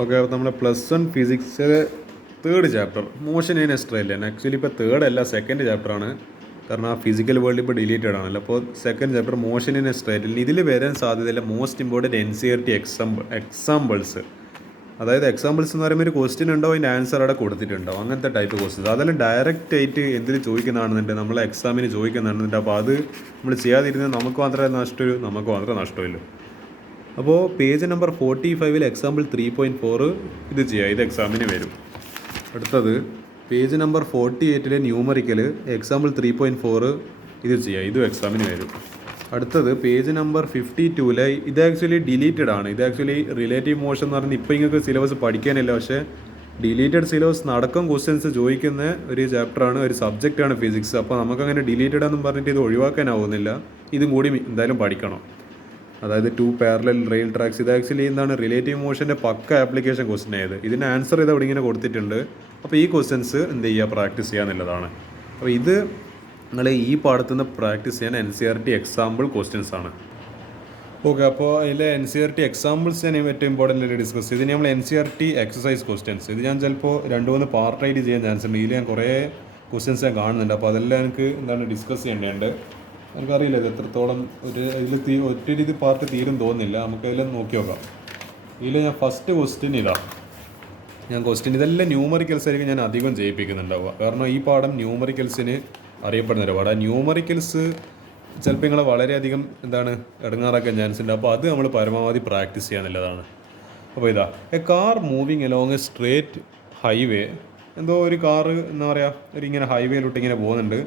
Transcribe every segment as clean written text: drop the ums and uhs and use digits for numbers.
Okay, അപ്പോൾ നമ്മുടെ +1 ഫിസിക്സിലെ third chapter motion in a straight line. Actually ഇപ്പോൾ തേർഡ് അല്ല, സെക്കൻഡ് ചാപ്റ്ററാണ്. കാരണം ആ ഫിസിക്കൽ വേൾഡ് ഇപ്പോൾ ഡിലീറ്റഡ് ആണല്ലോ. അപ്പോൾ second chapter motion in a straight line. ഇതിൽ വരാൻ സാധ്യതയില്ല മോസ്റ്റ് ഇമ്പോർട്ടൻറ്റ് NCERT എക്സാമ്പിൾസ്. അതായത് എക്സാമ്പിൾസ് എന്ന് പറയുമ്പോൾ ഒരു ക്വസ്റ്റ്യൻ ഉണ്ടോ, അതിൻ്റെ ആൻസർ അവിടെ കൊടുത്തിട്ടുണ്ടോ, അങ്ങനത്തെ ടൈപ്പ് ക്വസ്റ്റ്യൻസ്. അതെല്ലാം ഡയറക്റ്റ് ആയിട്ട് എന്തിൽ ചോദിക്കുന്നതാണെന്നുണ്ട്, നമ്മളെ എക്സാമിന് ചോദിക്കുന്നതാണെന്നുണ്ട്. അപ്പോൾ അത് നമ്മൾ ചെയ്യാതിരുന്നത് നമുക്ക് മാത്രമേ നഷ്ടമില്ലൂ. അപ്പോൾ പേജ് നമ്പർ 45 എക്സാമ്പിൾ 3.4 ഇത് ചെയ്യുക, ഇത് എക്സാമിന് വരും. അടുത്തത് പേജ് നമ്പർ 48 ന്യൂമറിക്കൽ എക്സാമ്പിൾ 3.4 ഇത് ചെയ്യുക, ഇതും എക്സാമിന് വരും. അടുത്തത് പേജ് നമ്പർ 52 ഇത് ആക്ച്വലി ഡിലീറ്റഡ് ആണ്. ഇത് ആക്ച്വലി റിലേറ്റീവ് മോഷൻ എന്ന് പറഞ്ഞാൽ ഇപ്പോൾ നിങ്ങൾക്ക് സിലബസ് പഠിക്കാനില്ല, പക്ഷേ ഡിലീറ്റഡ് സിലബസ് നടക്കം ക്വസ്റ്റ്യൻസ് ചോദിക്കുന്ന ഒരു ചാപ്റ്ററാണ്, ഒരു സബ്ജക്റ്റാണ് ഫിസിക്സ്. അപ്പോൾ നമുക്കങ്ങനെ ഡിലീറ്റഡ് എന്നും പറഞ്ഞിട്ട് ഇത് ഒഴിവാക്കാനാവുന്നില്ല, ഇതും കൂടി എന്തായാലും പഠിക്കണം. അതായത് 2 പാരലൽ റെയിൽ ട്രാക്സ്, ഇത് ആക്ച്വലി എന്താണ് റിലേറ്റീവ് മോഷൻ്റെ പക്ക ആപ്ലിക്കേഷൻ ക്വസ്റ്റ്യൻ ആയത്. ഇതിൻ്റെ ആൻസർ ഇത് അവിടെ ഇങ്ങനെ കൊടുത്തിട്ടുണ്ട്. അപ്പോൾ ഈ ക്വസ്റ്റ്യൻസ് എന്ത് ചെയ്യുക, പ്രാക്ടീസ് ചെയ്യാന്നുള്ളതാണ്. അപ്പോൾ ഇത് നിങ്ങൾ ഈ പാടത്തുനിന്ന് പ്രാക്ടീസ് ചെയ്യാൻ NCERT എക്സാമ്പിൾ ക്വസ്റ്റ്യൻസ് ആണ്. ഓക്കെ, അപ്പോൾ അതിലെ NCERT എക്സാമ്പിൾസ് ഞാൻ ഏറ്റവും ഇമ്പോർട്ടൻ്റ് ആയിട്ട് ഡിസ്കസ് ചെയ്ത്. നമ്മൾ NCERT എക്സസൈസ് ക്വസ്റ്റ്യൻസ് ഇത് ഞാൻ ചിലപ്പോൾ 2-3 പാർട്ടായിട്ട് ചെയ്യാൻ ചാൻസ് ഉണ്ട്. ഇതിൽ ഞാൻ കുറേ ക്വസ്റ്റ്യൻസ് ഞാൻ കാണുന്നുണ്ട്. അപ്പോൾ അതെല്ലാം എനിക്ക് എന്താണ് ഡിസ്കസ് ചെയ്യേണ്ടതുണ്ട്. എനിക്കറിയില്ല ഇത് എത്രത്തോളം ഒറ്റൊരു പാർട്ട് തീരും തോന്നുന്നില്ല. നമുക്കതിലൊന്ന് നോക്കി നോക്കാം. ഇതിൽ ഞാൻ ഫസ്റ്റ് ക്വസ്റ്റ്യൻ ഇതെല്ലാം ന്യൂമറിക്കൽസ് ആയിരിക്കും ഞാൻ അധികം ചെയ്യിപ്പിക്കുന്നുണ്ടാവുക. കാരണം ഈ പാഠം ന്യൂമറിക്കൽസിന് അറിയപ്പെടുന്നൊരു പാഠം. ന്യൂമറിക്കൽസ് ചിലപ്പോൾ നിങ്ങളെ വളരെയധികം ഇടങ്ങാറാക്കാൻ ചാൻസ് ഉണ്ട്. അപ്പോൾ അത് നമ്മൾ പരമാവധി പ്രാക്ടീസ് ചെയ്യാന്നുള്ളതാണ്. അപ്പോൾ A car moving along A straight highway. എന്തോ ഒരു കാറ് എന്താ പറയുക, ഒരു ഇങ്ങനെ ഹൈവേയിലോട്ട് ഇങ്ങനെ പോകുന്നുണ്ട്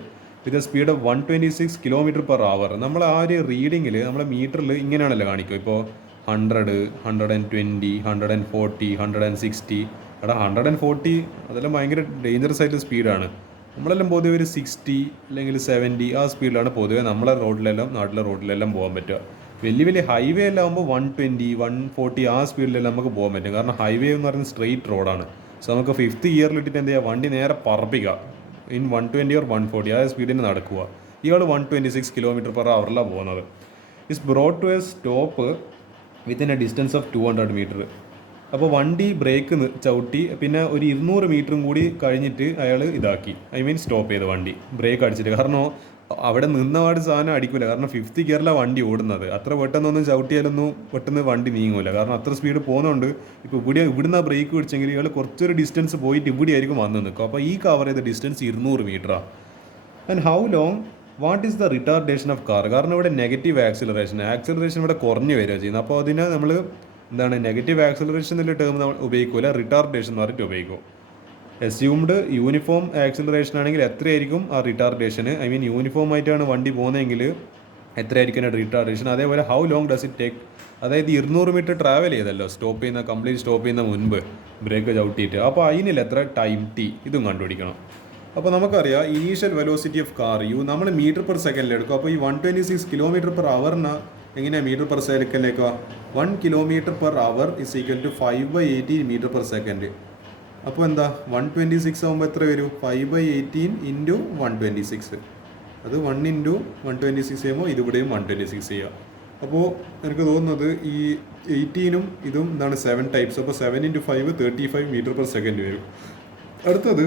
with a speed of 126 km/h. നമ്മൾ ആ ഒരു റീഡിങ്ങിൽ നമ്മളെ മീറ്ററിൽ ഇങ്ങനെയാണല്ലോ കാണിക്കുക. ഇപ്പോൾ 100, 120, 140, 160. 140 അതെല്ലാം ഭയങ്കര ഡേഞ്ചറസ് ആയിട്ട് സ്പീഡാണ്. നമ്മളെല്ലാം പൊതുവെ ഒരു 60 അല്ലെങ്കിൽ 70 ആ സ്പീഡിലാണ് പൊതുവെ നാട്ടിലെ റോഡിലെല്ലാം പോകാൻ പറ്റുക. വലിയ ഹൈവേ എല്ലാം ആകുമ്പോൾ 120, 140 ആ സ്പീഡിലെല്ലാം നമുക്ക് പോകാൻ പറ്റും. കാരണം ഹൈവേ എന്ന് പറയുന്നത് സ്ട്രെയിറ്റ് റോഡാണ്. സോ നമുക്ക് 5th ഗിയറിലിട്ടിട്ട് എന്ത് ചെയ്യുക, വണ്ടി നേരെ പറപ്പിക്കുക ഇൻ 120 or 140 ആ സ്പീഡിന് നടക്കുക. ഇയാൾ 126 km/h പോകുന്നത്. Is brought to a stop within a distance of 200 meter. അപ്പോൾ വണ്ടി ബ്രേക്ക് ചവിട്ടി പിന്നെ ഒരു 200 മീറ്ററും കൂടി കഴിഞ്ഞിട്ട് അയാൾ സ്റ്റോപ്പ് ചെയ്ത് വണ്ടി ബ്രേക്ക് അടിച്ചിട്ട്. കാരണം അവിടെ നിന്നപാട് സാധനം അടിക്കില്ല. കാരണം 5th ഗിയറിലാണ് വണ്ടി ഓടുന്നത്. അത്ര പെട്ടെന്നൊന്നും ചവിട്ടിയാലൊന്നും പെട്ടെന്ന് വണ്ടി നീങ്ങില്ല. കാരണം അത്ര സ്പീഡ് പോകുന്നതുകൊണ്ട് ഇപ്പോൾ ഇവിടുന്ന് ബ്രേക്ക് പിടിച്ചെങ്കിൽ ഇയാൾ കുറച്ചൊരു ഡിസ്റ്റൻസ് പോയിട്ട് ഇവിടെ ആയിരിക്കും വന്ന് നിൽക്കും. അപ്പോൾ ഈ കവർ ചെയ്ത ഡിസ്റ്റൻസ് 200 മീറ്ററാണ്. And how long what is the retardation of car. കാരണം ഇവിടെ നെഗറ്റീവ് ആക്സിലറേഷൻ ഇവിടെ കുറഞ്ഞു വരിക ചെയ്യുന്നത്. അപ്പോൾ അതിനെ നമ്മൾ നെഗറ്റീവ് ആക്സിലറേഷൻ എന്നുള്ള ടേം നമ്മൾ ഉപയോഗിക്കില്ല, റിട്ടാർഡേഷൻ എന്ന് പറഞ്ഞിട്ട് ഉപയോഗിക്കും. അസ്യൂംഡ് യൂണിഫോം ആക്സിലറേഷൻ ആണെങ്കിൽ എത്രയായിരിക്കും ആ റിട്ടാർഡേഷൻ, യൂണിഫോം ആയിട്ടാണ് വണ്ടി പോകുന്നതെങ്കിൽ എത്രയായിരിക്കും റിട്ടാർഡേഷൻ. അതേപോലെ how long does it take, അതായത് 200 മീറ്റർ ട്രാവൽ ചെയ്തല്ലോ കംപ്ലീറ്റ് സ്റ്റോപ്പ് ചെയ്യുന്ന മുൻപ് ബ്രേക്ക് ചവിട്ടിയിട്ട്. അപ്പോൾ അതിനില്ല എത്ര ടൈം ടി ഇതും കണ്ടുപിടിക്കണം. അപ്പോൾ നമുക്കറിയാം ഇനീഷ്യൽ വെലോസിറ്റി ഓഫ് കാർ നമ്മൾ മീറ്റർ പെർ സെക്കൻഡിൽ എടുക്കും. അപ്പോൾ ഈ 126 km/h എങ്ങനെയാണ് മീറ്റർ പെർ സെക്കൻഡിലേക്ക് 1 km/h is equal to 5/18 m/s. അപ്പോൾ എന്താ 126 ആകുമ്പോൾ എത്ര വരും, 5/18 × 126. അത് 1 × 126 ചെയ്യുമ്പോൾ ഇതിവിടെയും 126 ചെയ്യുക. അപ്പോൾ എനിക്ക് തോന്നുന്നത് ഈ 18ഉം ഇതും 7 ടൈപ്സ്. അപ്പോൾ 7 × 5 35 m/s വരും. അടുത്തത്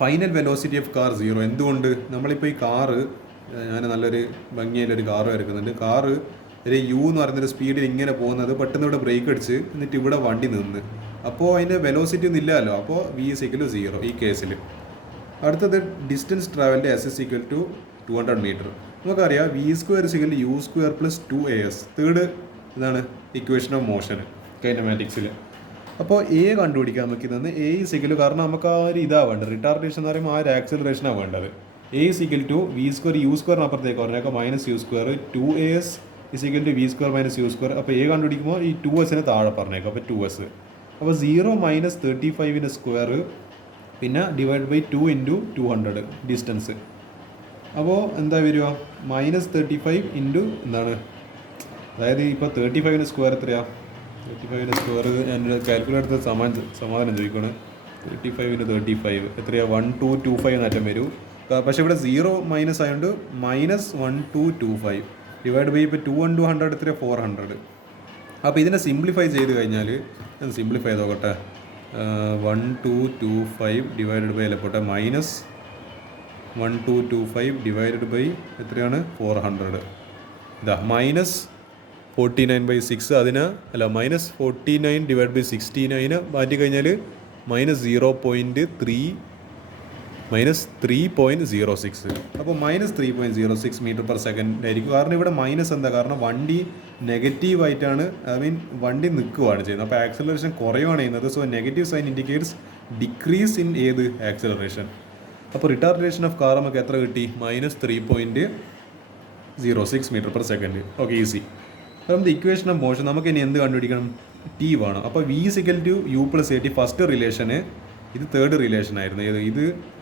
ഫൈനൽ വെലോസിറ്റി ഓഫ് കാർ 0. എന്തുകൊണ്ട് നമ്മളിപ്പോൾ ഈ കാറ് ഞാൻ നല്ലൊരു ഭംഗിയായിട്ടൊരു കാറ് വരക്കുന്നുണ്ട്. കാറ് ഒരു U എന്ന് പറയുന്നൊരു സ്പീഡിൽ ഇങ്ങനെ പോകുന്നത് പെട്ടെന്ന് ഇവിടെ ബ്രേക്ക് അടിച്ച് എന്നിട്ട് ഇവിടെ വണ്ടി നിന്ന്. അപ്പോൾ അതിൻ്റെ വെലോസിറ്റി ഒന്നും ഇല്ലല്ലോ. അപ്പോൾ V = 0 ഈ കേസിൽ. അടുത്തത് ഡിസ്റ്റൻസ് ട്രാവലിൻ്റെ S = 200 meter. നമുക്കറിയാം V² = U² + 2as. Third equation of motion കൈനമാറ്റിക്സിൽ. അപ്പോൾ A കണ്ടുപിടിക്കാൻ നോക്കിയത് A = കാരണം നമുക്ക് ആ ഒരു വേണ്ടത് റിട്ടാർഡേഷൻ എന്ന് പറയുമ്പോൾ ആ ഒരു ആക്സിലറേഷനാണ് വേണ്ടത്. A = V², U² അപ്പുറത്തേക്ക് പറഞ്ഞേക്കാം -U², 2as = V² - U². അപ്പോൾ A കണ്ടുപിടിക്കുമ്പോൾ ഈ 2s താഴെ പറഞ്ഞേക്കാം. അപ്പോൾ 2s. അപ്പോൾ 0 - 35ൻ്റെ സ്ക്വയർ പിന്നെ /2 × 200 ഡിസ്റ്റൻസ്. അപ്പോൾ എന്താ വരിക, -35 × അതായത് ഇപ്പോൾ 35ൻ്റെ സ്ക്വയർ എത്രയാണ്, 35ൻ്റെ സ്ക്വയർ ഞാൻ കാൽക്കുലേറ്റർ സമാധാനം ചോദിക്കുകയാണ്. 35 × 35 എത്രയാണ്, 1225 എന്നറ്റം വരും. പക്ഷേ ഇവിടെ 0 മൈനസ് ആയതുകൊണ്ട് -1225 / ഇപ്പോൾ 2 × 100 എത്രയാണ്, 400. അപ്പോൾ ഇതിനെ സിംപ്ലിഫൈ ചെയ്ത് കഴിഞ്ഞാൽ സിംപ്ലിഫൈ ചെയ്ത് നോക്കട്ടെ. 1225 ഡിവൈഡഡ് ബൈ പോട്ടെ -1225 ഡിവൈഡഡ് ബൈ എത്രയാണ് 400. ഇതാ -49/6 അതിന് അല്ല -49 ഡിവൈഡ് ബൈ 69 മാറ്റി കഴിഞ്ഞാൽ -3.06. അപ്പോൾ -3.06 മീറ്റർ പെർ സെക്കൻഡ് ആയിരിക്കും. കാരണം ഇവിടെ മൈനസ് എന്താ, കാരണം വണ്ടി നെഗറ്റീവായിട്ടാണ്, വണ്ടി നിൽക്കുകയാണ് ചെയ്യുന്നത്. അപ്പോൾ ആക്സലറേഷൻ കുറയുകയാണ് ചെയ്യുന്നത്. So negative sign indicates decrease in ഏത് ആക്സലറേഷൻ. അപ്പോൾ റിട്ടാർഡേഷൻ ഓഫ് കാർ നമുക്ക് എത്ര കിട്ടി? -3.06 metre per second. Okay, easy. അപ്പോൾ നമുക്ക് ഇക്വേഷൻ ഓഫ് മോഷൻ നമുക്ക് ഇനി എന്ത് കണ്ടുപിടിക്കണം? ടി വേണം. അപ്പോൾ V = U + AT ഫസ്റ്റ് റിലേഷന്, ഇത് തേർഡ് റിലേഷൻ ആയിരുന്നു.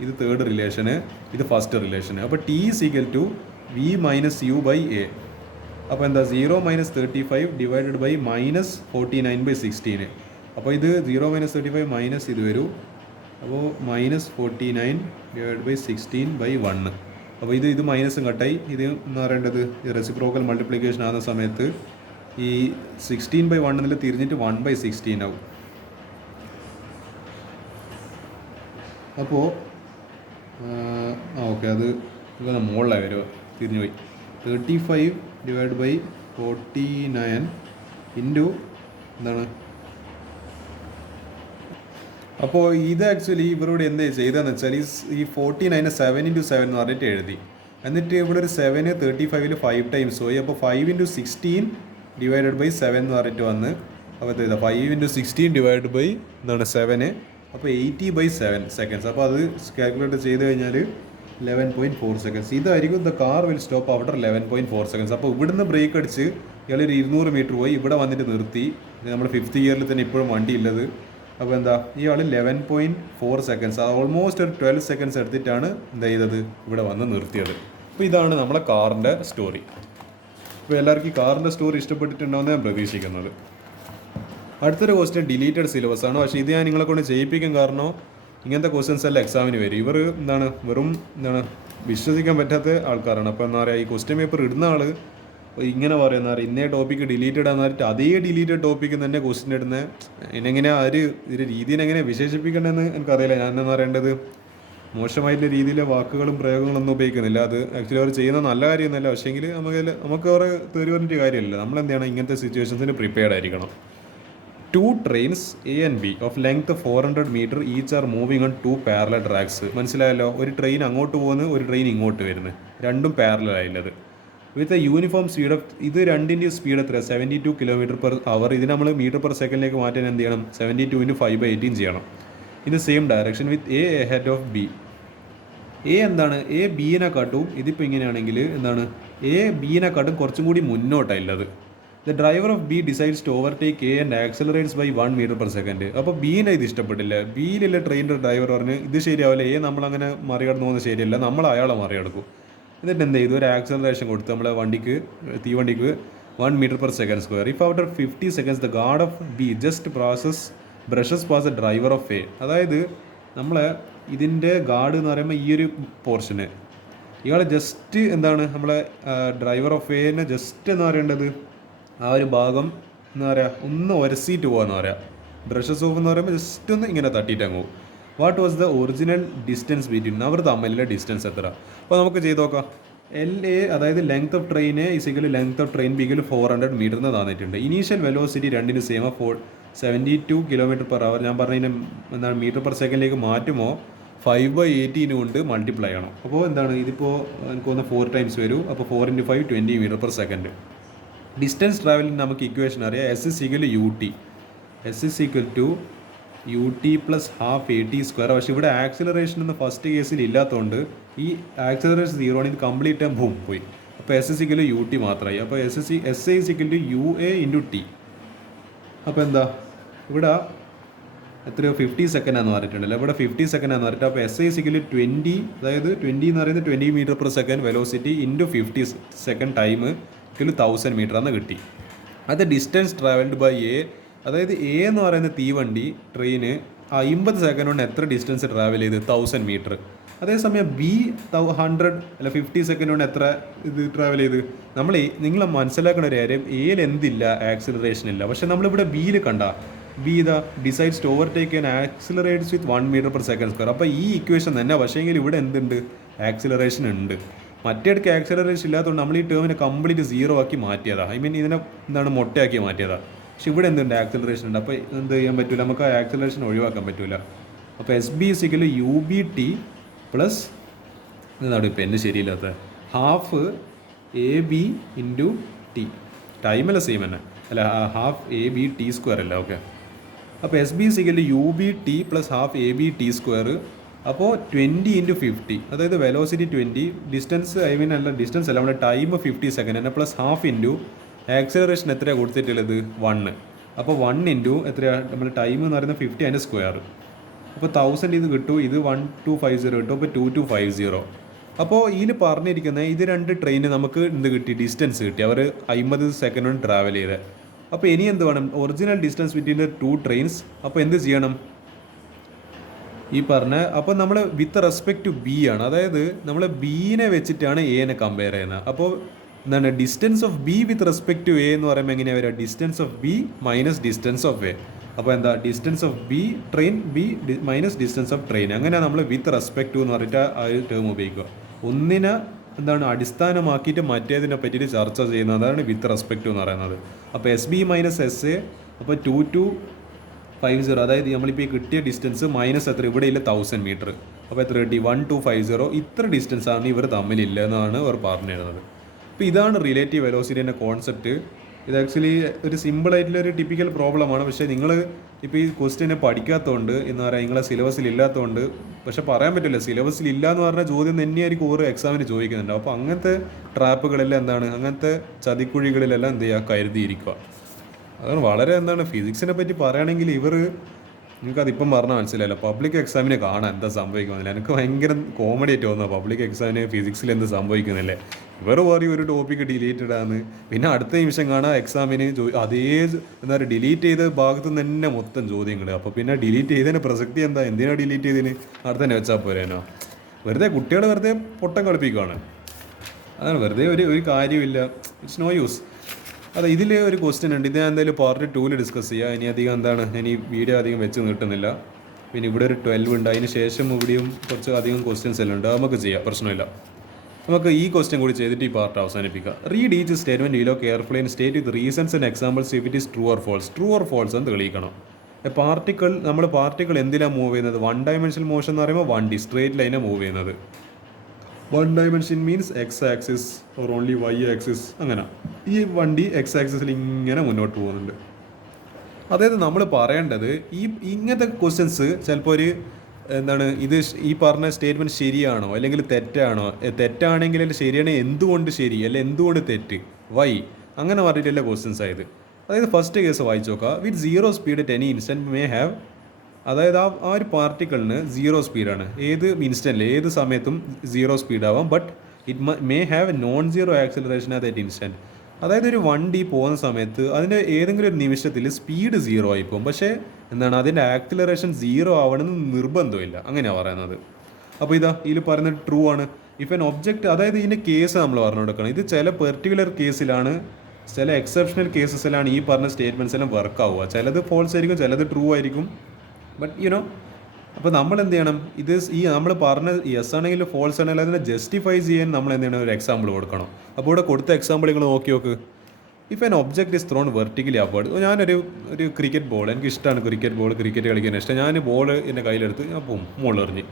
ഇത് തേർഡ് റിലേഷന്, ഇത് ഫസ്റ്റ് റിലേഷന്. അപ്പോൾ T = V - U/A. അപ്പോൾ എന്താ 0 - 35 ഡിവൈഡഡ് ബൈ -49/16. അപ്പോൾ ഇത് 0 - 35 മൈനസ് ഇത് വരും. അപ്പോൾ -49 ഡിവൈഡ് ബൈ 16/1. അപ്പോൾ ഇത് മൈനസും കട്ടായി. ഇത് എന്ന് പറയേണ്ടത് റെസിപ്രോക്കൽ മൾട്ടിപ്ലിക്കേഷൻ ആകുന്ന സമയത്ത് ഈ 16/1 എന്നതിൽ തിരിഞ്ഞിട്ട് 1/16 ആവും. അപ്പോൾ ഓക്കെ, അത് മുകളിലായി വരുമോ? തിരിഞ്ഞു പോയി. 35 ഡിവൈഡ് ബൈ 49 ഇൻറ്റു എന്താണ്? അപ്പോൾ ഇത് ആക്ച്വലി ഇവരോട് എന്താ ചെയ്തതെന്ന് വെച്ചാൽ ഈ 49 7 × 7 എന്ന് പറഞ്ഞിട്ട് എഴുതി. എന്നിട്ട് ഇവിടെ ഒരു 7 35 5 ടൈംസ് പോയി. അപ്പോൾ 5 × 16 ഡിവൈഡഡ് ബൈ 7 എന്ന് പറഞ്ഞിട്ട് വന്ന്. അപ്പോൾ ഇതാ 5 × 16 ഡിവൈഡ് ബൈ എന്താണ് 7. അപ്പോൾ 80/7 സെക്കൻഡ്സ്. അപ്പോൾ അത് കാൽക്കുലേറ്റ് ചെയ്ത് കഴിഞ്ഞാൽ 11.4 സെക്കൻഡ്സ്. ഇതായിരിക്കും the car will stop after 11.4 seconds. അപ്പോൾ ഇവിടുന്ന് ബ്രേക്ക് അടിച്ച് ഇയാളൊരു 200 മീറ്റർ പോയി ഇവിടെ വന്നിട്ട് നിർത്തി. നമ്മൾ 5th ഗിയറിൽ തന്നെ ഇപ്പോഴും വണ്ടി ഉള്ളത്. അപ്പോൾ എന്താ, ഇയാൾ 11.4 സെക്കൻഡ്സ്, ഓൾമോസ്റ്റ് ഒരു 12 സെക്കൻഡ്സ് എടുത്തിട്ടാണ് എന്താ ചെയ്തത്, ഇവിടെ വന്ന് നിർത്തിയത്. അപ്പോൾ ഇതാണ് നമ്മളെ കാറിൻ്റെ സ്റ്റോറി. അപ്പോൾ എല്ലാവർക്കും ഈ കാറിൻ്റെ സ്റ്റോറി ഇഷ്ടപ്പെട്ടിട്ടുണ്ടാവുമെന്ന് ഞാൻ പ്രതീക്ഷിക്കുന്നത്. അടുത്തൊരു ക്വസ്റ്റ്യൻ ഡിലീറ്റഡ് സിലബസ് ആണ്. പക്ഷേ ഇത് ഞാൻ നിങ്ങളെ കൊണ്ട് ചെയ്യിപ്പിക്കും, കാരണം ഇങ്ങനത്തെ ക്വസ്റ്റ്യൻസ് എല്ലാം എക്സാമിന് വരും. ഇവർ വെറും വിശ്വസിക്കാൻ പറ്റാത്ത ആൾക്കാരാണ്. അപ്പോൾ എന്താ പറയുക, ഈ ക്വസ്റ്റ്യൻ പേപ്പർ ഇടുന്ന ആൾ ഇങ്ങനെ പറയുന്ന ഇന്നേ ടോപ്പിക്ക് ഡിലീറ്റഡ് ആണെന്ന് പറഞ്ഞിട്ട് അതേ ഡിലീറ്റഡ് ടോപ്പിക്ക് തന്നെ ക്വസ്റ്റ്യൻ ഇടുന്നത്. എന്നെങ്ങനെ ഇതിൻ്റെ രീതിനെ എങ്ങനെ വിശേഷിപ്പിക്കണമെന്ന് എനിക്കറിയില്ല. ഞാൻ എന്താ പറയേണ്ടത്, മോശമായിട്ടുള്ള രീതിയിലെ വാക്കുകളും പ്രയോഗങ്ങളൊന്നും ഉപയോഗിക്കുന്നില്ല. അത് ആക്ച്വലി അവർ ചെയ്യുന്ന നല്ല കാര്യമൊന്നുമല്ല. പക്ഷേങ്കിൽ നമുക്ക് അവരെ തെറി പറഞ്ഞിട്ട് കാര്യമില്ല. നമ്മളെന്താണ് ഇങ്ങനത്തെ സിറ്റുവേഷൻസിന് പ്രിപ്പയർഡ് ആയിരിക്കണം. 2 trains A and B of length 400 meter each are moving on 2 parallel tracks. മനസ്സിലായല്ലോ, ഒരു ട്രെയിൻ അങ്ങോട്ട് പോകുന്നു, ഒരു ട്രെയിൻ ഇങ്ങോട്ട് വരുന്നു, രണ്ടും പാരലൽ ആയുള്ളത്. With a uniform speed of, ഇത് രണ്ടിൻ്റെ സ്പീഡ് എത്ര? 72 km/h. ഇതിന് നമ്മൾ മീറ്റർ പെർ സെക്കൻഡിലേക്ക് മാറ്റാൻ എന്ത് ചെയ്യണം? 72 × 5/18 ചെയ്യണം. In the same direction with a head of B. A എന്താണ്? എ ബിനെക്കാട്ടും, ഇതിപ്പോൾ ഇങ്ങനെയാണെങ്കിൽ എന്താണ്, എ ബിനെക്കാട്ടും കുറച്ചും കൂടി മുന്നോട്ടായുള്ളത്. The driver of B decides to overtake A and accelerates by 1 m/s. അപ്പോൾ ബീനെ ഇത് ഇഷ്ടപ്പെട്ടില്ല. ബിയിലുള്ള ട്രെയിനിൻ്റെ ഡ്രൈവർ പറഞ്ഞ് ഇത് ശരിയാവില്ല, എ നമ്മളങ്ങനെ മറികടന്നു പോകുന്നത് ശരിയല്ല, നമ്മൾ അയാളെ മറികടക്കും. എന്നിട്ട് എന്ത് ചെയ്തു, ഒരു ആക്സലറേഷൻ കൊടുത്ത് നമ്മളെ തീവണ്ടിക്ക് 1 m/s². If after 50 seconds the guard of B just brushes pass the driver of A. അതായത് നമ്മളെ ഇതിൻ്റെ ഗാർഡ് എന്ന് പറയുമ്പോൾ ഈ ഒരു പോർഷന്, ഇയാൾ ജസ്റ്റ് എന്താണ് നമ്മളെ ഡ്രൈവർ ഓഫ് എനെ ജസ്റ്റ് എന്ന് പറയേണ്ടത് ആ ഒരു ഭാഗം എന്താ പറയുക, ഒന്ന് ഒരസിയിട്ട് പോകാമെന്ന് പറയാം. ബ്രഷസ് ഓഫ് എന്ന് പറയുമ്പോൾ ജസ്റ്റ് ഒന്ന് ഇങ്ങനെ തട്ടിയിട്ട് അങ്ങ് പോകും. What was the original distance between, അവർ തമ്മിലുള്ള ഡിസ്റ്റൻസ് എത്ര? അപ്പോൾ നമുക്ക് ചെയ്ത് നോക്കാം. LA അതായത് length of train length of train B 400 metre എന്ന് തന്നിട്ടുണ്ട്. ഇനീഷ്യൽ വെലോസിറ്റി രണ്ടിന് സെയിം 72 km/h. ഞാൻ പറഞ്ഞതിന് എന്താണ് മീറ്റർ പെർ സെക്കൻഡിലേക്ക് മാറ്റുമോ 5/18 കൊണ്ട് മൾട്ടിപ്ലൈ ചെയ്യണം. അപ്പോൾ എന്താണ്, ഇതിപ്പോൾ എനിക്ക് തോന്നുന്നു 4 ടൈംസ് വരും. അപ്പോൾ 4 × 5 20 m/s. ഡിസ്റ്റൻസ് ട്രാവലിന് നമുക്ക് ഇക്വേഷൻ അറിയാം. S = UT. S = UT + ½ AT². പക്ഷേ ഇവിടെ ആക്സിലറേഷൻ എന്ന ഫസ്റ്റ് കേസിൽ ഇല്ലാത്തതുകൊണ്ട് ഈ ആക്സിലറേഷൻ 0 ആണ്. ഇത് കംപ്ലീറ്റ് ബൂം പോയി. അപ്പോൾ S = UT മാത്രമായി. അപ്പോൾ SA = UA × T. അപ്പോൾ എന്താ ഇവിടെ എത്രയോ 50 സെക്കൻഡാന്ന് പറഞ്ഞിട്ടുണ്ടല്ലോ. ഇവിടെ 50 സെക്കൻഡാന്ന് പറഞ്ഞിട്ട്. അപ്പോൾ SA = 20, അതായത് 20 എന്ന് പറയുന്നത് 20 m/s velocity into 50 second time 1000 metre എന്ന് കിട്ടി. അത് ഡിസ്റ്റൻസ് ട്രാവൽഡ് ബൈ എ, അതായത് എ എന്ന് പറയുന്ന തീവണ്ടി ട്രെയിന് 50 സെക്കൻഡ് കൊണ്ട് എത്ര ഡിസ്റ്റൻസ് ട്രാവൽ ചെയ്ത്? 1000 മീറ്റർ. അതേസമയം ബി 100 അല്ല 50 സെക്കൻഡ് കൊണ്ട് എത്ര ഇത് ട്രാവൽ ചെയ്ത് നമ്മൾ നിങ്ങൾ മനസ്സിലാക്കുന്ന ഒരു കാര്യം എയിൽ എന്തില്ല ആക്സിലറേഷൻ ഇല്ല. പക്ഷെ നമ്മളിവിടെ ബിയിൽ കണ്ട ബി ഇതാ decides to overtake and accelerates with 1 metre per second square. അപ്പോൾ ഈ ഇക്വേഷൻ തന്നെ പക്ഷേങ്കിൽ ഇവിടെ എന്തുണ്ട്, ആക്സിലറേഷൻ ഉണ്ട്. മറ്റേടക്ക് ആക്സിലറേഷൻ ഇല്ലാത്തതുകൊണ്ട് നമ്മൾ ഈ ടേമിനെ കംപ്ലീറ്റ് സീറോ ആക്കി മാറ്റിയതാണ്. ഐ മീൻ ഇതിനെ എന്താണ് മൊട്ടയാക്കി മാറ്റിയതാണ്. പക്ഷെ ഇവിടെ എന്തുണ്ട്, ആക്സിലറേഷൻ ഉണ്ട്. അപ്പോൾ എന്ത് ചെയ്യാൻ പറ്റില്ല, നമുക്ക് ആ ആക്സിലറേഷൻ ഒഴിവാക്കാൻ പറ്റില്ല. അപ്പോൾ S B is equal U B T plus എന്താണ് ഇപ്പം എൻ്റെ ശരിയില്ലാത്ത half A B into T. ടൈമല്ല സെയിം തന്നെ അല്ല, half A B T square അല്ല. ഓക്കെ, അപ്പോൾ S B is equal U B T plus half A B T square. അപ്പോൾ 20 ഇൻറ്റു 50, അതായത് വെലോസിറ്റി 20, ഡിസ്റ്റൻസ് ഐ മീൻ അല്ല ഡിസ്റ്റൻസ് അല്ല നമ്മുടെ ടൈം 50 സെക്കൻഡ് തന്നെ പ്ലസ് ഹാഫ് ഇൻറ്റു ആക്സിലറേഷൻ എത്രയാണ് കൊടുത്തിട്ടുള്ളത് 1. അപ്പോൾ 1 ഇൻറ്റു എത്രയാണ് നമ്മുടെ ടൈം എന്ന് പറയുന്നത് 50 അതിൻ്റെ സ്ക്വയർ. അപ്പോൾ 1000 ഇത് കിട്ടും, ഇത് 1250 കിട്ടും. അപ്പോൾ 2250. അപ്പോൾ ഇതിൽ പറഞ്ഞിരിക്കുന്നത് ഇത് 2 ട്രെയിന് നമുക്ക് എന്ത് കിട്ടി, ഡിസ്റ്റൻസ് കിട്ടി. അവർ 50 സെക്കൻഡ് കൊണ്ട് ട്രാവൽ ചെയ്ത്. അപ്പോൾ ഇനി എന്ത് വേണം, original distance between the 2 trains. അപ്പോൾ എന്ത് ചെയ്യണം ഈ പറഞ്ഞ, അപ്പോൾ നമ്മൾ വിത്ത് റെസ്പെക്ട് ടു ബി ആണ്, അതായത് നമ്മൾ ബീനെ വെച്ചിട്ടാണ് എനെ കമ്പയർ ചെയ്യുന്നത്. അപ്പോൾ എന്താണ് distance of B with respect to A എന്ന് പറയുമ്പോൾ എങ്ങനെയാണ് വരിക, distance of B minus distance of A. അപ്പോൾ എന്താ distance of B train B minus distance of train. അങ്ങനെ നമ്മൾ വിത്ത് റെസ്പെക്ട് ടു എന്ന് പറഞ്ഞിട്ട് ആ ഒരു ടേം ഉപയോഗിക്കുക. ഒന്നിനെ എന്താണ് അടിസ്ഥാനമാക്കിയിട്ട് മറ്റേതിനെ പറ്റിയിട്ട് ചർച്ച ചെയ്യുന്നത്, അതാണ് വിത്ത് റെസ്പെക്ട് ടു എന്ന് പറയുന്നത്. അപ്പോൾ S B minus S A, അപ്പോൾ 2250, അതായത് നമ്മളിപ്പോൾ ഈ കിട്ടിയ ഡിസ്റ്റൻസ് മൈനസ് എത്ര, ഇവിടെ ഇല്ല 1000 മീറ്റർ. അപ്പോൾ എത്ര കിട്ടി 1250. ഇത്ര ഡിസ്റ്റൻസാണ് ഇവർ തമ്മിലില്ല എന്നാണ് അവർ പറഞ്ഞു തരുന്നത്. അപ്പോൾ ഇതാണ് റിലേറ്റീവ് വെലോസിറ്റിൻ്റെ കോൺസെപ്റ്റ്. ഇത് ആക്ച്വലി ഒരു സിമ്പിളായിട്ടുള്ള ഒരു ടിപ്പിക്കൽ പ്രോബ്ലമാണ്. പക്ഷേ നിങ്ങൾ ഇപ്പോൾ ഈ ക്വസ്റ്റ്യനെ പഠിക്കാത്തതുകൊണ്ട് എന്ന് പറയാം, നിങ്ങളെ സിലബസിൽ ഇല്ലാത്തതുകൊണ്ട്. പക്ഷെ പറയാൻ പറ്റില്ല, സിലബസിൽ ഇല്ല എന്ന് പറഞ്ഞ ചോദ്യം തന്നെയായിരിക്കും ഓരോ എക്സാമിന് ചോദിക്കുന്നുണ്ട്. അപ്പോൾ അങ്ങനത്തെ ട്രാപ്പുകളെല്ലാം എന്താണ്, അങ്ങനത്തെ ചതിക്കുഴികളിലെല്ലാം എന്ത് ചെയ്യുക, കരുതിയിരിക്കുക. അതാണ് വളരെ എന്താണ് ഫിസിക്സിനെ പറ്റി പറയുകയാണെങ്കിൽ ഇവർ നിങ്ങൾക്കതിപ്പം പറഞ്ഞാൽ മനസ്സിലായില്ല. പബ്ലിക് എക്സാമിന് കാണാൻ എന്താ സംഭവിക്കുന്നില്ല. എനിക്ക് ഭയങ്കര കോമഡി ആയിട്ട് തോന്നുന്നു പബ്ലിക് എക്സാമിന് ഫിസിക്സിൽ എന്ത് സംഭവിക്കുന്നില്ലേ. ഇവർ പറയും ഒരു ടോപ്പിക്ക് ഡിലീറ്റഡ് ആണ്, പിന്നെ അടുത്ത നിമിഷം കാണാം എക്സാമിന് അതേ എന്താ പറയുക ഡിലീറ്റ് ചെയ്ത ഭാഗത്തു നിന്ന് തന്നെ മൊത്തം ചോദ്യങ്ങൾ. അപ്പോൾ പിന്നെ ഡിലീറ്റ് ചെയ്തതിന് പ്രസക്തി എന്താ, എന്തിനാണ് ഡിലീറ്റ് ചെയ്തതിന്, അവിടെ തന്നെ വെച്ചാൽ പോരേനോ. വെറുതെ കുട്ടികൾ വെറുതെ പൊട്ടം കളിപ്പിക്കുകയാണ്. അതാണ് വെറുതെ ഒരു കാര്യമില്ല, ഇറ്റ്സ് നോ യൂസ്. അതെ, ഇതിൽ ഒരു ക്വസ്റ്റ്യൻ ഉണ്ട്, ഇത് ഞാൻ എന്തായാലും പാർട്ട് 2 ഡിസ്കസ് ചെയ്യുക. ഇനി അധികം എന്താണ് ഞാൻ ഈ വീഡിയോ അധികം വെച്ച് നീട്ടുന്നില്ല. പിന്നെ ഇവിടെ ഒരു 12 ഉണ്ട്, അതിന് ശേഷം ഇവിടെയും കുറച്ച് അധികം ക്വസ്റ്റ്യൻസ് എല്ലാം ഉണ്ട്, നമുക്ക് ചെയ്യാം, പ്രശ്നമില്ല. നമുക്ക് ഈ ക്വസ്റ്റ്യൻ കൂടി ചെയ്തിട്ട് ഈ പാർട്ട് അവസാനിപ്പിക്കാം. Read each statement below carefully and state with reasons and examples if it is true or false. True or false എന്ന് തെളിയിക്കണം. പാർട്ടിക്കിൾ എന്തിനാണ് മൂവ് ചെയ്യുന്നത്, 1 ഡയമെൻഷണൽ മോഷൻ എന്ന് പറയുമ്പോൾ 1D സ്ട്രേറ്റ് ലൈനാണ് മൂവ് ചെയ്യുന്നത്. 1 dimension means X axis or only Y axis. അങ്ങനെ ഈ വണ്ടി എക്സ് ആക്സിസിൽ ഇങ്ങനെ മുന്നോട്ട് പോകുന്നുണ്ട്. അതായത് നമ്മൾ പറയേണ്ടത് ഇങ്ങനത്തെ ക്വസ്റ്റ്യൻസ് ചിലപ്പോൾ ഒരു എന്താണ് ഇത് ഈ പറഞ്ഞ സ്റ്റേറ്റ്മെൻറ്റ് ശരിയാണോ അല്ലെങ്കിൽ തെറ്റാണോ, തെറ്റാണെങ്കിൽ ശരിയാണെങ്കിൽ എന്തുകൊണ്ട് ശരി അല്ലെ എന്തുകൊണ്ട് തെറ്റ്, വൈ, അങ്ങനെ പറഞ്ഞിട്ടുള്ള ക്വസ്റ്റ്യൻസ് ആയത്. അതായത് ഫസ്റ്റ് കേസ് വായിച്ചു നോക്കുക. വിത്ത് 0 speed at any instant may have, അതായത് ആ ഒരു പാർട്ടിക്കിളിന് 0 സ്പീഡാണ്, ഏത് ഇൻസ്റ്റൻറ്റിൽ ഏത് സമയത്തും 0 സ്പീഡാവാം. But it may have non zero acceleration at that instant. അതായത് ഒരു 1D പോകുന്ന സമയത്ത് അതിൻ്റെ ഏതെങ്കിലും ഒരു നിമിഷത്തിൽ സ്പീഡ് 0 ആയി പോകും, പക്ഷേ എന്താണ് അതിൻ്റെ ആക്സിലറേഷൻ 0 ആവണമെന്ന് നിർബന്ധമില്ല, അങ്ങനെയാണ് പറയുന്നത്. അപ്പോൾ ഇതിൽ പറയുന്നത് ട്രൂ ആണ്. ഇഫ് എൻ ഒബ്ജക്റ്റ്, അതായത് ഇതിൻ്റെ കേസ് നമ്മൾ പറഞ്ഞു കൊടുക്കണം. ഇത് ചില പെർട്ടിക്കുലർ കേസിലാണ്, ചില എക്സെപ്ഷണൽ കേസസിലാണ് ഈ പറഞ്ഞ സ്റ്റേറ്റ്മെൻറ്റ്സ് എല്ലാം വർക്ക് ആവുക. ചിലത് ഫോൾസ് ആയിരിക്കും, ചിലത് ട്രൂ ആയിരിക്കും. ബട്ട് അപ്പോൾ നമ്മൾ എന്ത് ചെയ്യണം, ഈ നമ്മൾ പറഞ്ഞ യെസ് ആണെങ്കിലും ഫോൾസ് ആണെങ്കിലും അതിനെ ജസ്റ്റിഫൈ ചെയ്യാൻ നമ്മൾ എന്ത് ചെയ്യണം, ഒരു എക്സാമ്പിൾ കൊടുക്കണം. അപ്പോൾ ഇവിടെ കൊടുത്ത എക്സാമ്പിൾ നിങ്ങൾ നോക്ക്. If an object is thrown vertically upward. ഞാനൊരു ക്രിക്കറ്റ് ബോൾ, എനിക്ക് ഇഷ്ടമാണ് ക്രിക്കറ്റ് കളിക്കാൻ ഇഷ്ടം. ഞാൻ ബോൾ എൻ്റെ കയ്യിലെടുത്ത് ഞാൻ പോകും മുകളിലെറിഞ്ഞ്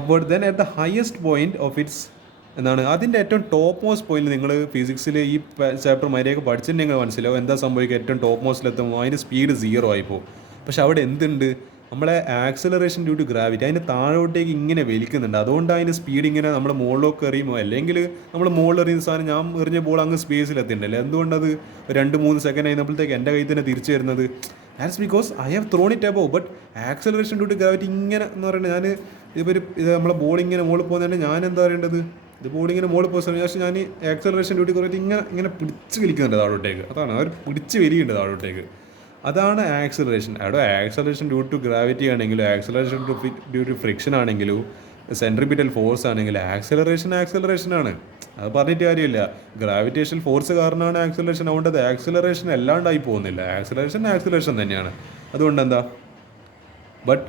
upward. Then at the highest point of it's എന്താണ് അതിൻ്റെ ഏറ്റവും ടോപ്പ് മോസ്റ്റ് പോയിന്റ്. നിങ്ങൾ ഫിസിക്സിൽ ഈ ചാപ്റ്റർ മര്യാദയൊക്കെ പഠിച്ചിട്ടുണ്ടെങ്കിൽ മനസ്സിലാവും എന്താ സംഭവിക്കുക. ഏറ്റവും ടോപ്പ് മോസ്റ്റിലെത്തുമ്പോൾ അതിൻ്റെ സ്പീഡ് 0 ആയിപ്പോൾ. പക്ഷെ അവിടെ എന്തുണ്ട്, നമ്മളെ ആക്സിലറേഷൻ ഡ്യൂ ടു ഗ്രാവിറ്റി അതിന് താഴോട്ടേക്ക് ഇങ്ങനെ വലിക്കുന്നുണ്ട്. അതുകൊണ്ട് അതിൻ്റെ സ്പീഡ് ഇങ്ങനെ നമ്മൾ മുകളിലേക്ക് എറിയുമോ, അല്ലെങ്കിൽ നമ്മൾ മുകളിൽ എറിയുന്ന സാധനം ഞാൻ എറിഞ്ഞ ബോൾ അങ്ങ് സ്പേസിലെത്തിണ്ടല്ലേ, എന്തുകൊണ്ടത് 2-3 സെക്കൻഡ് ആയിരുന്നപ്പോഴത്തേക്ക് എൻ്റെ കയ്യിൽ തന്നെ തിരിച്ചു വരുന്നത്. That's because I have thrown it above. But acceleration due to gravity ഇങ്ങനെ എന്ന് പറയുന്നത്, ഞാൻ ഇത് നമ്മളെ ബോൾ ഇങ്ങനെ മുകളിൽ പോകുന്നതുകൊണ്ട് ഞാൻ എന്താ പറയേണ്ടത്, ഇത് ബോൾ ഇങ്ങനെ മുകളിൽ പോകുന്ന ശേഷം ഞാൻ ആക്സിലറേഷൻ ഡ്യൂ ടു ഗ്രാവിറ്റി ഇങ്ങനെ പിടിച്ച് വലിക്കുന്നുണ്ട് താഴോട്ടേക്ക്. അതാണ് അവർ പിടിച്ച് വലിയുണ്ട് താഴോട്ടേക്ക്. അതാണ് ആക്സിലറേഷൻ. അവിടെ ആക്സിലറേഷൻ ഡ്യൂ ടു ഗ്രാവിറ്റി ആണെങ്കിലും ആക്സിലറേഷൻ ഡ്യൂ ടു ഫ്രിക്ഷൻ ആണെങ്കിലും സെൻട്രിപിറ്റൽ ഫോഴ്സ് ആണെങ്കിൽ ആക്സിലറേഷനാണ്. അത് പറഞ്ഞിട്ട് കാര്യമില്ല. ഗ്രാവിറ്റേഷൻ ഫോഴ്സ് കാരണമാണ് ആക്സിലറേഷൻ. അതുകൊണ്ട് അത് ആക്സിലറേഷൻ അല്ലാണ്ടായി പോകുന്നില്ല. ആക്സിലറേഷൻ തന്നെയാണ്. അതുകൊണ്ട് എന്താ, but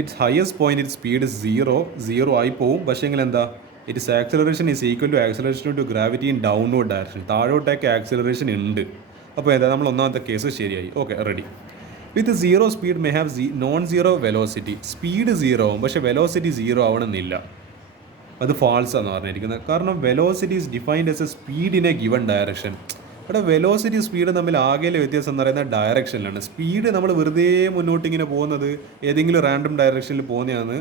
it's highest point it speed zero ആയി പോവും. പക്ഷേ എങ്കിൽ എന്താ, it's acceleration is equal to acceleration to gravity in downward direction. താഴോട്ടേക്ക് ആക്സിലറേഷൻ ഉണ്ട്. അപ്പോൾ എന്താ, നമ്മൾ ഒന്നാമത്തെ കേസ് ശരിയായി. Okay, ready. With zero speed may have non zero velocity. Speed zero ആവും, പക്ഷേ വെലോസിറ്റി സീറോ ആവണമെന്നില്ല. അത് ഫാൾസ് ആണെന്ന് പറഞ്ഞിരിക്കുന്നത്. കാരണം velocity is defined as A speed in A given direction. അവിടെ വെലോസിറ്റി സ്പീഡ് തമ്മിൽ ആകെയിലെ വ്യത്യാസം എന്ന് പറയുന്നത് ഡയറക്ഷനിലാണ്. സ്പീഡ് നമ്മൾ വെറുതെ മുന്നോട്ടിങ്ങനെ പോകുന്നത് ഏതെങ്കിലും റാൻഡം ഡയറക്ഷനിൽ പോകുന്നതാണ്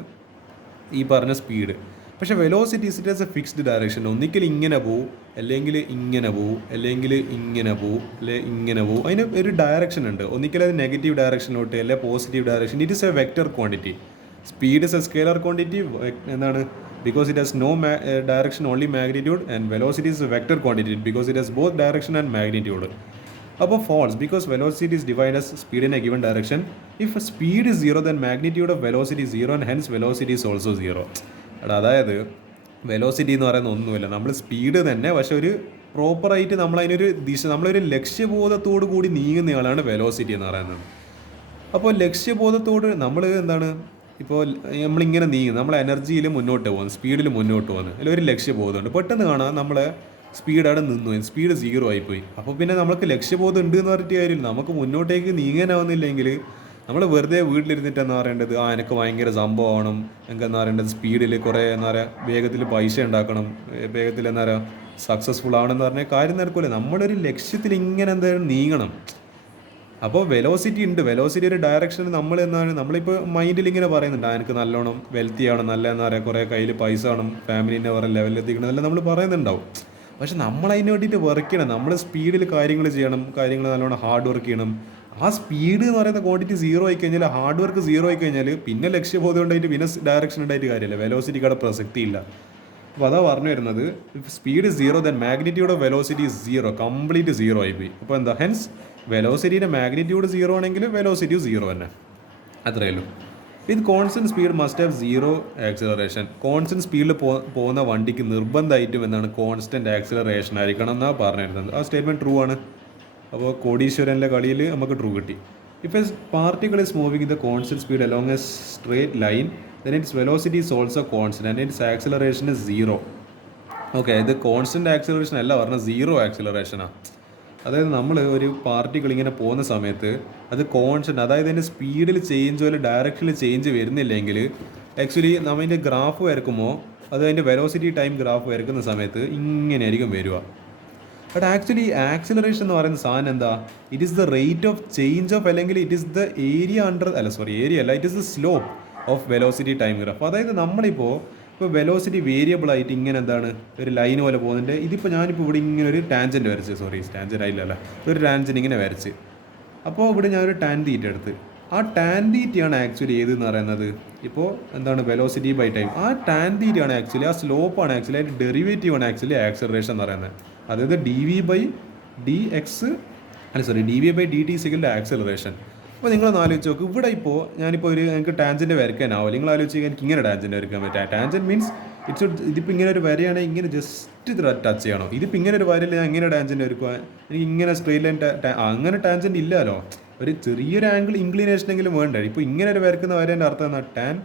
ഈ പറഞ്ഞ സ്പീഡ്. പക്ഷേ velocity it as a fixed direction. ഒന്നിക്കൽ ഇങ്ങനെ പോവും, അല്ലെങ്കിൽ ഇങ്ങനെ പോവും, അല്ലെങ്കിൽ ഇങ്ങനെ പോവും, അല്ലെങ്കിൽ ഇങ്ങനെ പോവും. അതിന് ഒരു ഡയറക്ഷൻ ഉണ്ട്. ഒന്നിക്കൽ അത് നെഗറ്റീവ് ഡയറക്ഷനിലോട്ട്, അല്ലെങ്കിൽ positive direction. It is A vector quantity. Speed is A scalar quantity. എന്താണ്, because it has no direction, only magnitude, and velocity is a vector quantity because it has both direction and magnitude. അപ്പോൾ false, because velocity is defined as speed in a given direction. If speed is zero, then magnitude of velocity is zero and hence velocity is also zero. അതായത് velocity എന്ന് പറയുന്ന ഒന്നുമില്ല, നമ്മൾ speed തന്നെ, പക്ഷെ ഒരു പ്രോപ്പറായിട്ട് നമ്മളതിനൊരു നമ്മളൊരു ലക്ഷ്യബോധത്തോടു കൂടി നീങ്ങുന്നയാളാണ് വെലോസിറ്റി എന്ന് പറയുന്നത്. അപ്പോൾ ലക്ഷ്യബോധത്തോട് നമ്മൾ എന്താണ്, ഇപ്പോൾ നമ്മളിങ്ങനെ നീങ്ങും, നമ്മളെ എനർജിയിൽ മുന്നോട്ട് പോകുന്നു, സ്പീഡിൽ മുന്നോട്ട് പോകുന്നു, അതിൽ ഒരു ലക്ഷ്യബോധമുണ്ട്. പെട്ടെന്ന് കാണാം നമ്മളെ സ്പീഡ് അവിടെ നിന്നു, സ്പീഡ് സീറോ ആയിപ്പോയി. അപ്പോൾ പിന്നെ നമുക്ക് ലക്ഷ്യബോധം ഉണ്ട് എന്ന് പറഞ്ഞിട്ട് കാര്യമില്ല. നമുക്ക് മുന്നോട്ടേക്ക് നീങ്ങാനാവുന്നില്ലെങ്കിൽ നമ്മൾ വെറുതെ വീട്ടിലിരുന്നിട്ട് എന്താ പറയേണ്ടത്, എനിക്ക് ഭയങ്കര സംഭവമാണ്, എനിക്ക് എന്താ പറയേണ്ടത്, സ്പീഡിൽ കുറേ എന്താ പറയുക വേഗത്തിൽ പൈസ ഉണ്ടാക്കണം, വേഗത്തിൽ എന്താ പറയുക സക്സസ്ഫുൾ ആവണമെന്ന് പറഞ്ഞാൽ കാര്യം നടക്കില്ല. നമ്മളൊരു ലക്ഷ്യത്തിൽ ഇങ്ങനെ എന്തായാലും നീങ്ങണം. അപ്പോൾ വെലോസിറ്റി ഉണ്ട്. വെലോസിറ്റി ഒരു ഡയറക്ഷനിൽ നമ്മൾ എന്താണ്, നമ്മളിപ്പോൾ മൈൻഡിൽ ഇങ്ങനെ പറയുന്നുണ്ട്, എനിക്ക് നല്ലോണം വെൽത്തി ആവണം, നല്ല എന്താ പറയുക കുറേ കയ്യിൽ പൈസ വേണം, ഫാമിലീൻ്റെ വേറെ ലെവലിലെത്തിക്കണം, എല്ലാം നമ്മൾ പറയുന്നുണ്ടാവും. പക്ഷെ നമ്മൾ അതിന് വേണ്ടിയിട്ട് വർക്ക് ചെയ്യണം. നമ്മൾ സ്പീഡിൽ കാര്യങ്ങൾ ചെയ്യണം, കാര്യങ്ങൾ നല്ലോണം ഹാർഡ് വർക്ക് ചെയ്യണം. ആ സ്പീഡ് എന്ന് പറയുന്ന ക്വാണ്ടിറ്റി സീറോ ആയി കഴിഞ്ഞാൽ, ഹാർഡ് വർക്ക് സീറോ ആയി കഴിഞ്ഞാൽ പിന്നെ ലക്ഷ്യബോധം ഉണ്ടായിട്ട് പിന്നെ ഡയറക്ഷൻ ഉണ്ടായിട്ട് കാര്യമില്ല. വെലോസിറ്റിക്ക് അവിടെ പ്രസക്തി ഇല്ല. അപ്പോൾ അതാ പറഞ്ഞു വരുന്നത്, speed zero then magnitude of velocity zero, complete zero ആയിപ്പോയി. അപ്പോൾ എന്താ, ഹെൻസ് വെലോസിറ്റിയുടെ മാഗ്നിറ്റ്യൂഡ് സീറോ ആണെങ്കിൽ വെലോസിറ്റി സീറോ തന്നെ, അത്രയേ ഉള്ളൂ. വിത്ത് constant speed must have zero acceleration. Constant സ്പീഡിൽ പോകുന്ന വണ്ടിക്ക് നിർബന്ധമായിട്ടും എന്താണ്, കോൺസ്റ്റൻറ്റ് ആക്സിലറേഷൻ ആയിരിക്കണം എന്നാണ് പറഞ്ഞിരുന്നത്. ആ സ്റ്റേറ്റ്മെൻറ്റ് ട്രൂ ആണ്. അപ്പോൾ കോടീശ്വരൻ്റെ കളിയിൽ നമുക്ക് ട്രൂ കിട്ടി. If A particle is moving in the constant speed along A straight line, then its velocity is also constant and its acceleration is zero. Okay, ഇത് കോൺസ്റ്റൻറ്റ് ആക്സിലറേഷൻ അല്ല പറഞ്ഞാൽ സീറോ ആക്സിലറേഷനാണ്. അതായത് നമ്മൾ ഒരു പാർട്ടിക്കിൾ ഇങ്ങനെ പോകുന്ന സമയത്ത് അത് കോൺസ്റ്റൻറ്റ്, അതായത് അതിൻ്റെ സ്പീഡിൽ ചേഞ്ച് പോലെ ഡയറക്ഷനിൽ ചേഞ്ച് വരുന്നില്ലെങ്കിൽ ആക്ച്വലി നമ്മൾ അതിൻ്റെ ഗ്രാഫ് വരക്കുമ്പോൾ അത് അതിൻ്റെ വെലോസിറ്റി ടൈം ഗ്രാഫ് വരക്കുന്ന സമയത്ത് ഇങ്ങനെയായിരിക്കും വരിക. ബട്ട് ആക്ച്വലി ആക്സിലറേഷൻ എന്ന് പറയുന്ന സാധനം എന്താ, it is the rate of change of, അല്ലെങ്കിൽ it is the area under, area അല്ല, it is the slope of velocity time graph. അതായത് നമ്മളിപ്പോൾ വെലോസിറ്റി വേരിയബിൾ ആയിട്ട് ഇങ്ങനെ എന്താണ് ഒരു ലൈൻ പോലെ പോകുന്നുണ്ട്. ഇതിപ്പോൾ ഞാനിപ്പോൾ ഇവിടെ ഇങ്ങനെ ഒരു ടാൻജൻറ്റ് വരച്ച്, ടാൻജൻറ്റ് ആയില്ലല്ല, ഒരു ടാൻജൻറ്റ് ഇങ്ങനെ വരച്ച്, അപ്പോൾ ഇവിടെ ഞാനൊരു ടാൻ തീറ്റ എടുത്ത്, ആ ടാൻ തീറ്റയാണ് ആക്ച്വലി ഏതെന്ന് പറയുന്നത് ഇപ്പോൾ എന്താണ് വെലോസിറ്റി ബൈ ടൈം. ആ ടാൻ തീറ്റയാണ് ആക്ച്വലി, ആ സ്ലോപ്പാണ് ആക്ച്വലി, അതിൻ്റെ ഡെറിവേറ്റീവ് ആണ് ആക്ച്വലി ആക്സിലറേഷൻ എന്ന് പറയുന്നത്. അതായത് D V by D V by D T സിക്കലിൻ്റെ ആക്സിലറേഷൻ. അപ്പോൾ നിങ്ങളൊന്ന് ആലോചിച്ച് നോക്ക്, ഇവിടെ ഇപ്പോൾ ഞാനിപ്പോൾ എനിക്ക് ടാൻജൻറ്റ് വരയ്ക്കാനാവില്ല. നിങ്ങൾ ആലോചിച്ച് എനിക്ക് ഇങ്ങനെ ടാൻജൻറ്റ് വരയ്ക്കാൻ പറ്റുക. ടാൻജൻറ്റ് മീൻസ് ഇതിപ്പോൾ ഇങ്ങനെ ഒരു വരയാണെങ്കിൽ ഇങ്ങനെ ജസ്റ്റ് ഇത് ടച്ച് ചെയ്യണം. ഇതിപ്പോൾ ഇങ്ങനെ ഒരു വരയിൽ ഞാൻ ഇങ്ങനെ ടാൻജൻറ്റ് വരയ്ക്കുക, എനിക്ക് ഇങ്ങനെ സ്ട്രെയിറ്റ് ലൈൻ അങ്ങനെ ടാൻജൻറ്റ് ഇല്ലല്ലോ. ഒരു ചെറിയൊരു ആംഗിൾ ഇൻക്ലിനേഷനെങ്കിലും വേണ്ടേ. ഇപ്പോൾ ഇങ്ങനെ ഒരു വരയ്ക്കുന്ന വരേൻ്റെ അർത്ഥം എന്നാൽ tan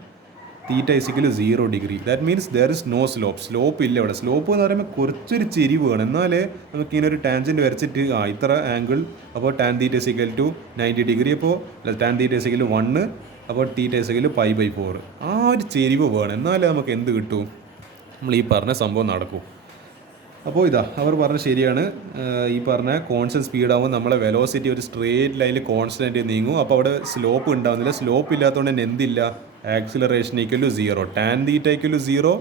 theta is equal 0 degree. That means there is no slope ഇല്ല ഇവിടെ. സ്ലോപ്പ് എന്ന് പറയുമ്പോൾ കുറച്ചൊരു ചെരിവ് വേണം, എന്നാലേ നമുക്ക് ഇങ്ങനെ ഒരു ടാൻജൻറ്റ് വരച്ചിട്ട് ഇത്ര ആംഗിൾ, അപ്പോൾ tan theta is equal to 90 degree, അപ്പോൾ ടാൻ തീറ്റ ഇസിക്കൽ 1, അപ്പോൾ തീറ്റ ഇസിക്കൽ π/4. ആ ഒരു ചെരിവ് വേണം, എന്നാലേ നമുക്ക് എന്ത് കിട്ടും, നമ്മൾ ഈ പറഞ്ഞ സംഭവം നടക്കും. അപ്പോൾ ഇതാ അവർ പറഞ്ഞ ശരിയാണ്. ഈ പറഞ്ഞ കോൺസ്റ്റൻറ്റ് സ്പീഡാകുമ്പോൾ നമ്മളെ വെലോസിറ്റി ഒരു സ്ട്രേറ്റ് ലൈനിൽ കോൺസ്റ്റൻറ്റ് നീങ്ങും. അപ്പോൾ അവിടെ സ്ലോപ്പ് ഉണ്ടാകുന്നില്ല. സ്ലോപ്പ് ഇല്ലാത്തതുകൊണ്ട് തന്നെ എന്തില്ല, acceleration equal to 0, tan theta equal to 0.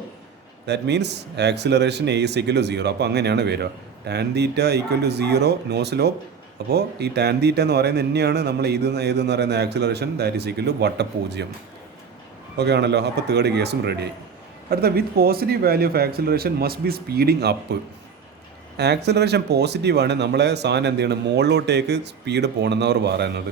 That means acceleration A is equal to 0. അപ്പോൾ അങ്ങനെയാണ് വരിക, tan theta equal to 0, no slope. അപ്പോൾ ഈ ടാൻ തീറ്റ എന്ന് പറയുന്നത് തന്നെയാണ് നമ്മൾ ഏതെന്ന് പറയുന്ന acceleration, that is equal to വട്ടപൂജ്യം. ഓക്കെ ആണല്ലോ. അപ്പോൾ തേർഡ് കേസും റെഡിയായി. അടുത്ത, with positive value of acceleration must be speeding up. Acceleration പോസിറ്റീവാണ്, നമ്മളെ സാധനം എന്ത് ചെയ്യണം, മുകളിലോട്ടേക്ക് സ്പീഡ് പോകണമെന്ന് അവർ പറയുന്നത്.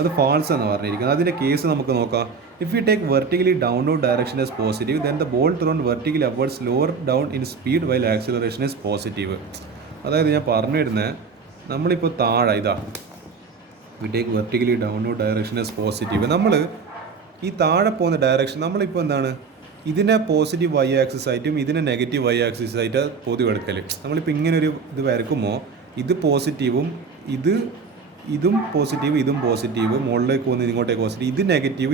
അത് ഫാൾസ് എന്ന് പറഞ്ഞിരിക്കുന്നത്. അതിൻ്റെ കേസ് നമുക്ക് നോക്കാം. If you take vertically downward direction is positive then the ball thrown vertically upward slower down in speed while acceleration is positive. അതായത് ഞാൻ പറഞ്ഞു വരുന്നത്, നമ്മളിപ്പോൾ താഴെ ഇതാ we take vertically downward direction is positive. നമ്മൾ ഈ താഴെ പോകുന്ന ഡയറക്ഷൻ നമ്മളിപ്പോൾ എന്താണ് ഇതിനെ പോസിറ്റീവ് വൈ ആക്സിസ് ആയിട്ടും ഇതിനെ നെഗറ്റീവ് വൈ ആക്സിസ് ആയിട്ട് പൊതുവെ എടുക്കൽ. നമ്മളിപ്പോൾ ഇങ്ങനെ ഒരു ഇത് വരക്കുമ്പോൾ ഇത് പോസിറ്റീവും ഇതും പോസിറ്റീവ് ഇതും പോസിറ്റീവ്, മുകളിലേക്ക് പോകുന്നത് ഇങ്ങോട്ടേക്ക് പോസിറ്റീവ്,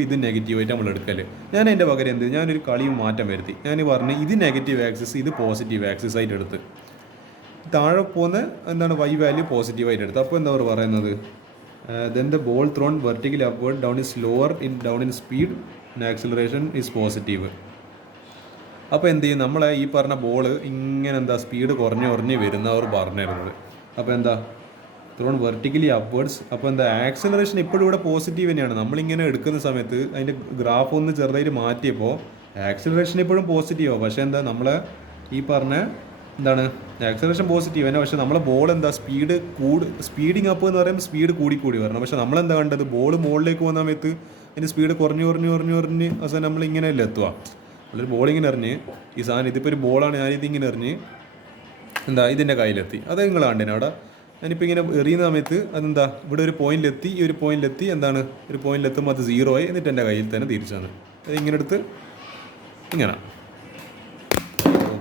ഇത് നെഗറ്റീവായിട്ട് നമ്മൾ എടുക്കൽ. ഞാൻ അതിൻ്റെ പകരം ഞാനൊരു കളിയും മാറ്റം വരുത്തി. ഞാൻ പറഞ്ഞ് ഇത് നെഗറ്റീവ് ആക്സിസ് ഇത് പോസിറ്റീവ് ആക്സിസ് ആയിട്ട് എടുത്ത്, താഴെ പോകുന്ന എന്താണ് വൈ വാല്യൂ പോസിറ്റീവായിട്ട് എടുത്ത്. അപ്പോൾ എന്താ പറയുന്നത്, then the ball thrown vertically upward down is slower down in speed and acceleration is positive. അപ്പോൾ എന്ത് ചെയ്യും, നമ്മളെ ഈ പറഞ്ഞ ബോൾ ഇങ്ങനെ സ്പീഡ് കുറഞ്ഞ് വരുന്നവർ പറഞ്ഞിരുന്നത്. അപ്പോൾ ത്രോൺ വെർട്ടിക്കലി അപ്വേർഡ്സ്. അപ്പോൾ ആക്സിലറേഷൻ ഇപ്പോഴും ഇവിടെ പോസിറ്റീവ് തന്നെയാണ്. നമ്മളിങ്ങനെ എടുക്കുന്ന സമയത്ത് അതിൻ്റെ ഗ്രാഫ് ഒന്ന് ചെറുതായിട്ട് മാറ്റിയപ്പോൾ ആക്സിലറേഷൻ ഇപ്പോഴും പോസിറ്റീവാണ്. പക്ഷേ നമ്മളെ ഈ പറഞ്ഞ ആക്സിലറേഷൻ പോസിറ്റീവ് തന്നെ. പക്ഷേ നമ്മളെ ബോൾ സ്പീഡിങ് അപ്പ് എന്ന് പറയുമ്പോൾ സ്പീഡ് കൂടി വരണം. പക്ഷേ നമ്മളെന്താ കണ്ടത്, ബോൾ മുകളിലേക്ക് പോകുന്ന സമയത്ത് അതിൻ്റെ സ്പീഡ് കുറഞ്ഞ് അവസാനം നമ്മളിങ്ങനെയല്ലേ എത്തുക. ഒരു ബോളിങ്ങനെ എറിഞ്ഞ് ഈ സാധനം ഇതിപ്പോൾ ഒരു ബോളാണ്, ഞാനിതിങ്ങനെ എറിഞ്ഞ് ഇതിൻ്റെ കയ്യിലെത്തി. അത് നിങ്ങൾ കണ്ടേനെ അവിടെ. ഞാനിപ്പോൾ ഇങ്ങനെ എറിയുന്ന സമയത്ത് ഇവിടെ ഒരു പോയിന്റിലെത്തി, ഈ ഒരു പോയിന്റിലെത്തി ഒരു പോയിന്റിലെത്തുമ്പോൾ അത് 0 ആയി. എന്നിട്ട് എൻ്റെ കയ്യിൽ തന്നെ തിരിച്ചു വന്നു. അത് ഇങ്ങനെ എടുത്ത് ഇങ്ങനെ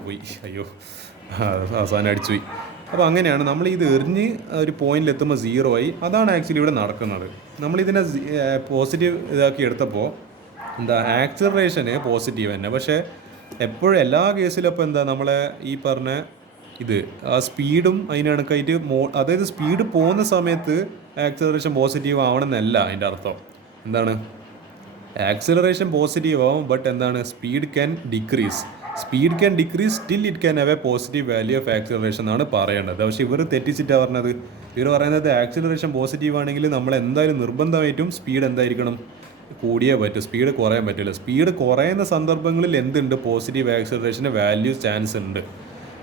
പോയി. അയ്യോ, അവസാനം അടിച്ചു പോയി. അപ്പോൾ അങ്ങനെയാണ് നമ്മളിത് എറിഞ്ഞ് ഒരു പോയിന്റിലെത്തുമ്പോൾ 0 ആയി. അതാണ് ആക്ച്വലി ഇവിടെ നടക്കുന്നത്. നമ്മളിതിനെ പോസിറ്റീവ് ഇതാക്കി എടുത്തപ്പോൾ ആക്സിലറേഷന് പോസിറ്റീവ് തന്നെ. പക്ഷേ എപ്പോഴും എല്ലാ കേസിലും അപ്പോൾ നമ്മളെ ഈ പറഞ്ഞ ആ സ്പീഡും അതിന് കണക്കായിട്ട് അതായത് സ്പീഡ് പോകുന്ന സമയത്ത് ആക്സിലറേഷൻ പോസിറ്റീവ് ആവണമെന്നല്ല അതിൻ്റെ അർത്ഥം. ആക്സിലറേഷൻ പോസിറ്റീവ് ആവും, but speed can decrease still it can have A positive value of acceleration എന്നാണ് പറയേണ്ടത്. പക്ഷേ ഇവർ തെറ്റിച്ചിട്ടാണ് പറഞ്ഞത്. ഇവർ പറയുന്നത് ആക്സിലറേഷൻ പോസിറ്റീവ് ആണെങ്കിൽ നമ്മൾ എന്തായാലും നിർബന്ധമായിട്ടും സ്പീഡ് എന്തായിരിക്കണം, കൂടിയേ പറ്റും, സ്പീഡ് കുറയാൻ പറ്റില്ല. സ്പീഡ് കുറയുന്ന സന്ദർഭങ്ങളിൽ പോസിറ്റീവ് ആക്സിലറേഷന് വാല്യൂ ചാൻസ് ഉണ്ട്.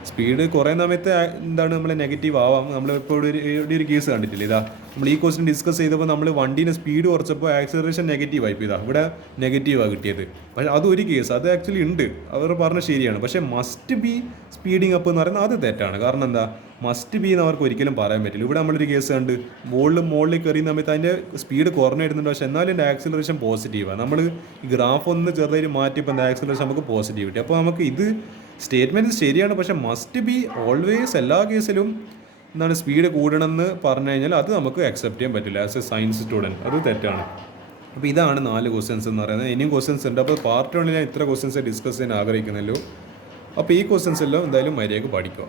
സ്പീഡ് കുറയുന്ന സമയത്ത് നമ്മൾ നെഗറ്റീവ് ആവാം. നമ്മളിപ്പോൾ ഒരു കേസ് കണ്ടിട്ടില്ല. നമ്മൾ ഈ ക്വസ്റ്റ്യൻ ഡിസ്കസ് ചെയ്തപ്പോൾ നമ്മൾ വണ്ടീനെ സ്പീഡ് കുറച്ചപ്പോൾ ആക്സിലറേഷൻ നെഗറ്റീവ് ആയിപ്പോൾ ഇവിടെ നെഗറ്റീവാണ് കിട്ടിയത്. പക്ഷേ അതൊരു കേസ്, അത് ആക്ച്വലി ഉണ്ട്, അവർ പറഞ്ഞ ശരിയാണ്. പക്ഷേ മസ്റ്റ് ബി സ്പീഡിങ് അപ്പ് എന്ന് പറയുന്നത് അത് തെറ്റാണ്. കാരണം മസ്റ്റ് ബി എന്ന് അവർക്ക് ഒരിക്കലും പറയാൻ പറ്റില്ല. ഇവിടെ നമ്മളൊരു കേസ് കണ്ട് മുകളിലേക്ക് എറിയുന്ന സമയത്ത് അതിൻ്റെ സ്പീഡ് കുറഞ്ഞിടുന്നുണ്ട്, പക്ഷേ എന്നാലും എൻ്റെ ആക്സിലറേഷൻ പോസിറ്റീവാണ്. നമ്മൾ ഈ ഗ്രാഫ് ഒന്ന് ചെറുതായിട്ട് മാറ്റിയപ്പോൾ ആക്സിലറേഷൻ നമുക്ക് പോസിറ്റീവ് കിട്ടി. അപ്പോൾ നമുക്ക് ഇത് സ്റ്റേറ്റ്മെൻറ്റ് ശരിയാണ്, പക്ഷേ മസ്റ്റ് ബി ഓൾവേസ് എല്ലാ കേസിലും സ്പീഡ് കൂടണമെന്ന് പറഞ്ഞു കഴിഞ്ഞാൽ അത് നമുക്ക് അക്സെപ്റ്റ് ചെയ്യാൻ പറ്റില്ല ആസ് എ സയൻസ് സ്റ്റുഡൻറ്റ്. അത് തെറ്റാണ്. അപ്പോൾ ഇതാണ് 4 ക്വസ്റ്റ്യൻസ് എന്ന് പറയുന്നത്. ഇനിയും ക്വസ്റ്റ്യൻസ് ഉണ്ട്. അപ്പോൾ പാർട്ട് 1 ഞാൻ ഇത്ര ക്വസ്റ്റ്യൻസ് ഡിസ്കസ് ചെയ്യാൻ ആഗ്രഹിക്കുന്നല്ലോ. അപ്പോൾ ഈ ക്വസ്റ്റ്യൻസ് എല്ലാം എന്തായാലും മര്യാദയ്ക്ക് പഠിക്കുക.